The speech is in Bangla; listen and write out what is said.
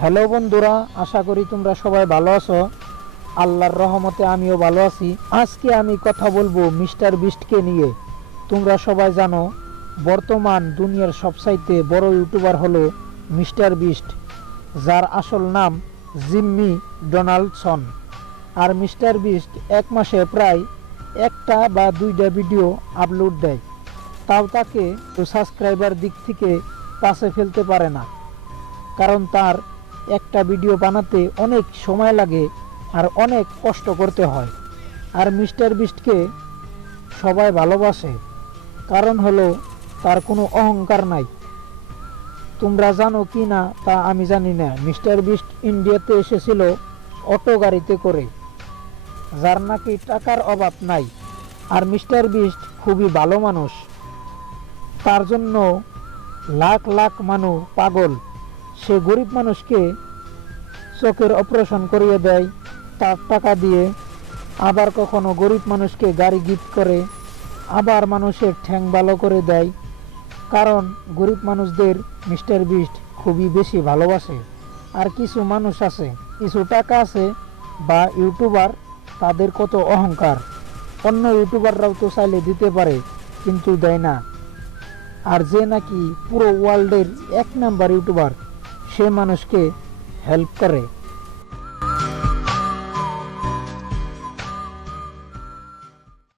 হ্যালো বন্ধুরা, আশা করি তোমরা সবাই ভালো আছো। আল্লাহর রহমতে আমিও ভালো আছি। আজকে আমি কথা বলব মিস্টার বিস্টকে নিয়ে। তোমরা সবাই জানো, বর্তমান দুনিয়ার সবচাইতে বড় ইউটিউবার হলো মিস্টার বিস্ট, যার আসল নাম জিম্মি ডোনাল্ডসন। আর মিস্টার বিস্ট এক মাসে প্রায় একটা বা দুইটা ভিডিও আপলোড দেয়। তাও তাকে সাবস্ক্রাইবার দিক থেকে পাশে ফেলতে পারে না। কারণ তার একটা ভিডিও বানাতে অনেক সময় লাগে আর অনেক কষ্ট করতে হয়। আর মিস্টার বিস্টকে সবাই ভালোবাসে। কারণ হলো তার কোনো অহংকার নাই। তোমরা জানো কি না তা আমি জানি না। মিস্টার বিস্ট ইন্ডিয়াতে এসেছিল অটো গাড়িতে করে। যার নাকি টাকার অভাব নাই। আর মিস্টার বিস্ট খুবই ভালো মানুষ। তার জন্য লাখ লাখ মানুষ পাগল। সে গরিব মানুষকে চোখের অপারেশন করিয়ে দেয়, তার টাকা দিয়ে। আবার কখনো গরিব মানুষকে গাড়ি গিফট করে, আবার মানুষের ঠ্যাং ভালো করে দেয়। কারণ গরিব মানুষদের মিস্টার বিস্ট খুবই বেশি ভালোবাসে। আর কিছু মানুষ আছে, কিছু টাকা আছে, বা ইউটিউবার, তাদের কত অহংকার। অন্য ইউটিউবাররাও তো চাইলে দিতে পারে, কিন্তু দেয় না। আর যে নাকি পুরো ওয়ার্ল্ডের এক নাম্বার ইউটিউবার সে মানুষকে হেল্প করে